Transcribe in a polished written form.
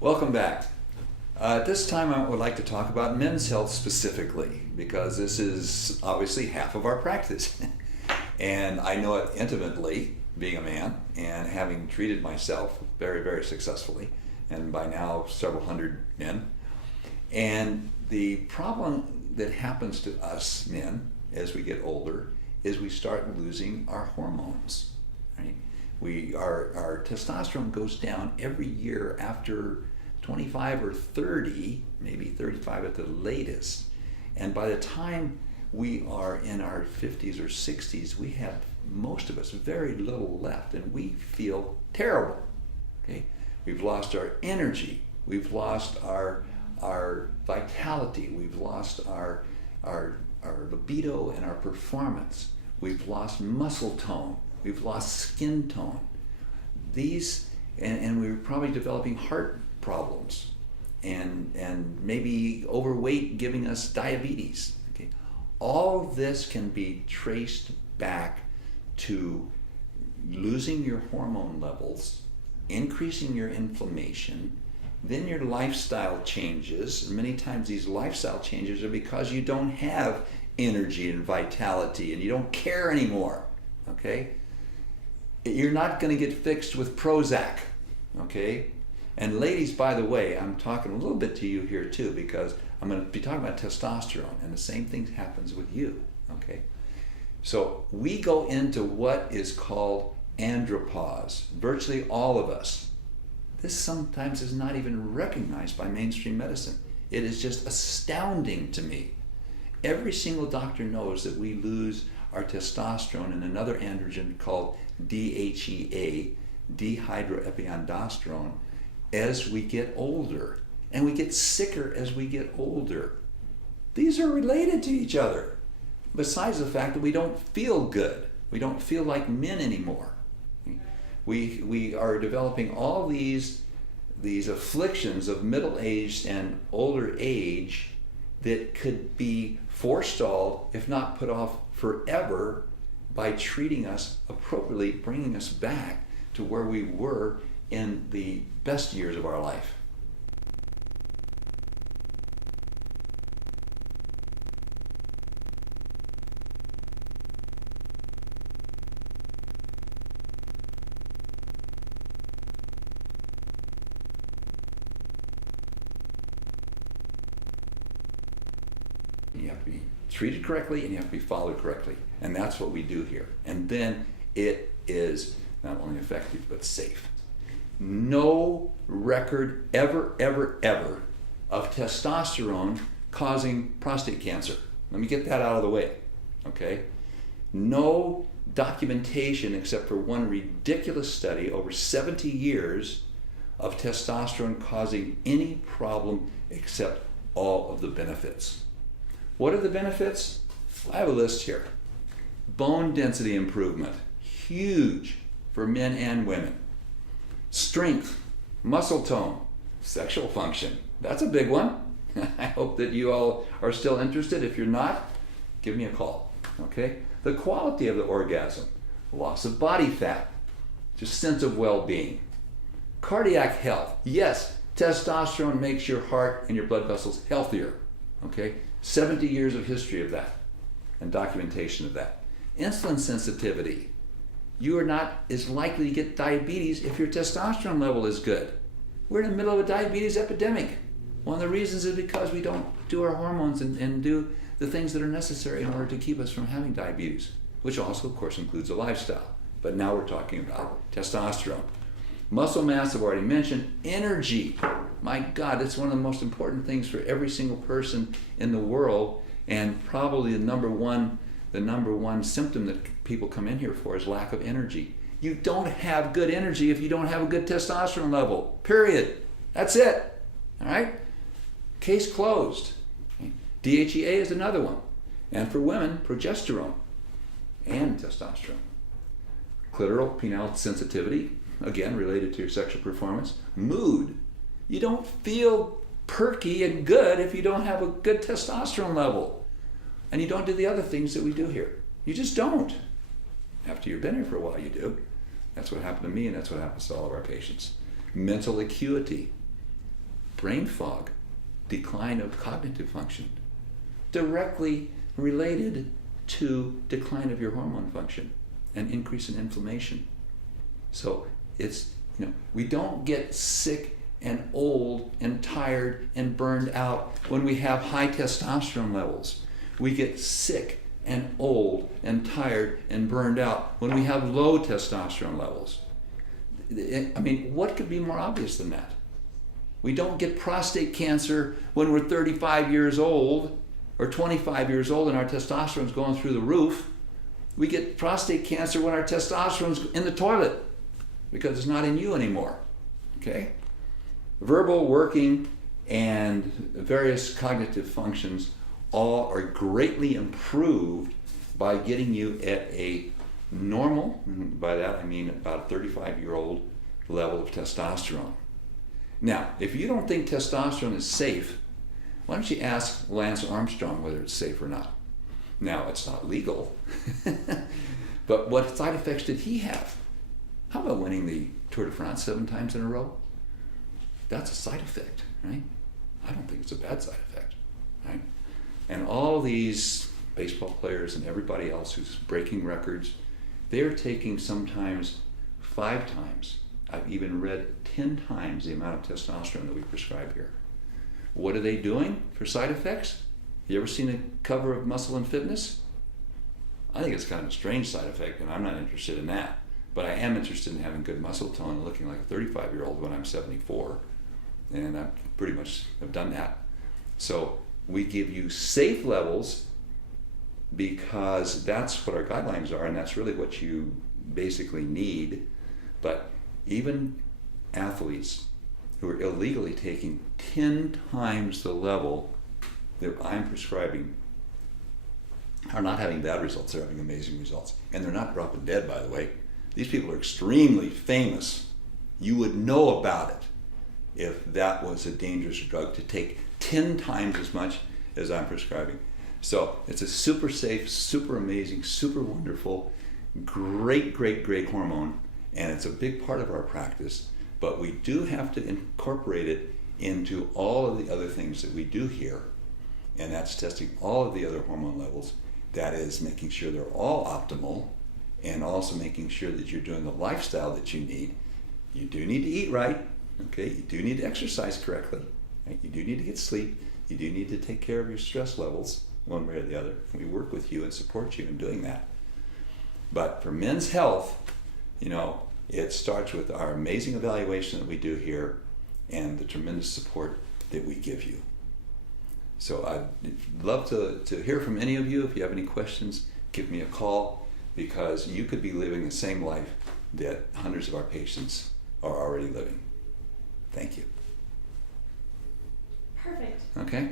Welcome back. At this time I would like to talk about men's health specifically because this is obviously half of our practice. And I know it intimately, being a man and having treated myself very, very successfully, and by now several hundred men. And the problem that happens to us men as we get older is we start losing our hormones, right? Our testosterone goes down every year after 25 or 30, maybe 35 at the latest. And by the time we are in our 50s or 60s, we have, most of us, very little left, and we feel terrible. Okay? We've lost our energy, we've lost our vitality, we've lost our libido and our performance, we've lost muscle tone, we've lost skin tone. And we're probably developing heart problems and maybe overweight giving us diabetes. Okay? All this can be traced back to losing your hormone levels, increasing your inflammation, then your lifestyle changes. And many times these lifestyle changes are because you don't have energy and vitality and you don't care anymore. Okay? You're not going to get fixed with Prozac. Okay? And ladies, by the way, I'm talking a little bit to you here too, because I'm going to be talking about testosterone, and the same thing happens with you, okay? So we go into what is called andropause, virtually all of us. This sometimes is not even recognized by mainstream medicine. It is just astounding to me. Every single doctor knows that we lose our testosterone and another androgen called DHEA, dehydroepiandrosterone, as we get older, and we get sicker as we get older. These are related to each other, besides the fact that we don't feel good. We don't feel like men anymore. We are developing all these afflictions of middle-aged and older age that could be forestalled, if not put off forever, by treating us appropriately, bringing us back to where we were in the best years of our life. You have to be treated correctly and you have to be followed correctly. And that's what we do here. And then it is not only effective, but safe. No record ever of testosterone causing prostate cancer. Let me get that out of the way, okay? No documentation except for one ridiculous study over 70 years of testosterone causing any problem except all of the benefits. What are the benefits? I have a list here. Bone density improvement, huge for men and women. Strength, muscle tone, sexual function. That's a big one. I hope that you all are still interested. If you're not, give me a call, okay? The quality of the orgasm, loss of body fat, just sense of well-being. Cardiac health. Yes, testosterone makes your heart and your blood vessels healthier, okay? 70 years of history of that and documentation of that. Insulin sensitivity. You are not as likely to get diabetes if your testosterone level is good. We're in the middle of a diabetes epidemic. One of the reasons is because we don't do our hormones and do the things that are necessary in order to keep us from having diabetes, which also, of course, includes a lifestyle. But now we're talking about testosterone. Muscle mass, I've already mentioned. Energy. My God, it's one of the most important things for every single person in the world, and probably the number one symptom that people come in here for is lack of energy. You don't have good energy if you don't have a good testosterone level, period. That's it, all right? Case closed. DHEA is another one. And for women, progesterone and testosterone. Clitoral penile sensitivity, again, related to your sexual performance. Mood. You don't feel perky and good if you don't have a good testosterone level. And you don't do the other things that we do here. You just don't. After you've been here for a while, you do. That's what happened to me, and that's what happens to all of our patients. Mental acuity. brain fog, decline of cognitive function, directly related to decline of your hormone function and increase in inflammation. So it's, we don't get sick and old and tired and burned out when we have high testosterone levels. We get sick and old and tired and burned out when we have low testosterone levels. I mean, what could be more obvious than that? We don't get prostate cancer when we're 35 years old or 25 years old and our testosterone's going through the roof. We get prostate cancer when our testosterone's in the toilet because it's not in you anymore, okay? Verbal, working, and various cognitive functions all are greatly improved by getting you at a normal, by that I mean about a 35-year-old level of testosterone. Now, if you don't think testosterone is safe, why don't you ask Lance Armstrong whether it's safe or not? Now, it's not legal, but what side effects did he have? How about winning the Tour de France 7 times in a row? That's a side effect, right? I don't think it's a bad side effect, right? And all these baseball players and everybody else who's breaking records, they're taking sometimes 5 times. I've even read 10 times the amount of testosterone that we prescribe here. What are they doing for side effects? You ever seen a cover of Muscle and Fitness? I think it's kind of a strange side effect, and I'm not interested in that. But I am interested in having good muscle tone and looking like a 35-year-old when I'm 74. And I pretty much have done that. So we give you safe levels because that's what our guidelines are, and that's really what you basically need. But even athletes who are illegally taking 10 times the level that I'm prescribing are not having bad results, they're having amazing results. And they're not dropping dead, by the way. These people are extremely famous. You would know about it if that was a dangerous drug to take 10 times as much as I'm prescribing. So it's a super safe, super amazing, super wonderful, great, great, great hormone, and it's a big part of our practice, but we do have to incorporate it into all of the other things that we do here, and that's testing all of the other hormone levels. That is making sure they're all optimal, and also making sure that you're doing the lifestyle that you need. You do need to eat right, okay? You do need to exercise correctly, right? You do need to get sleep. You do need to take care of your stress levels one way or the other. We work with you and support you in doing that. But for men's health, it starts with our amazing evaluation that we do here and the tremendous support that we give you. So I'd love to hear from any of you. If you have any questions, give me a call, because you could be living the same life that hundreds of our patients are already living. Thank you. Perfect. Okay?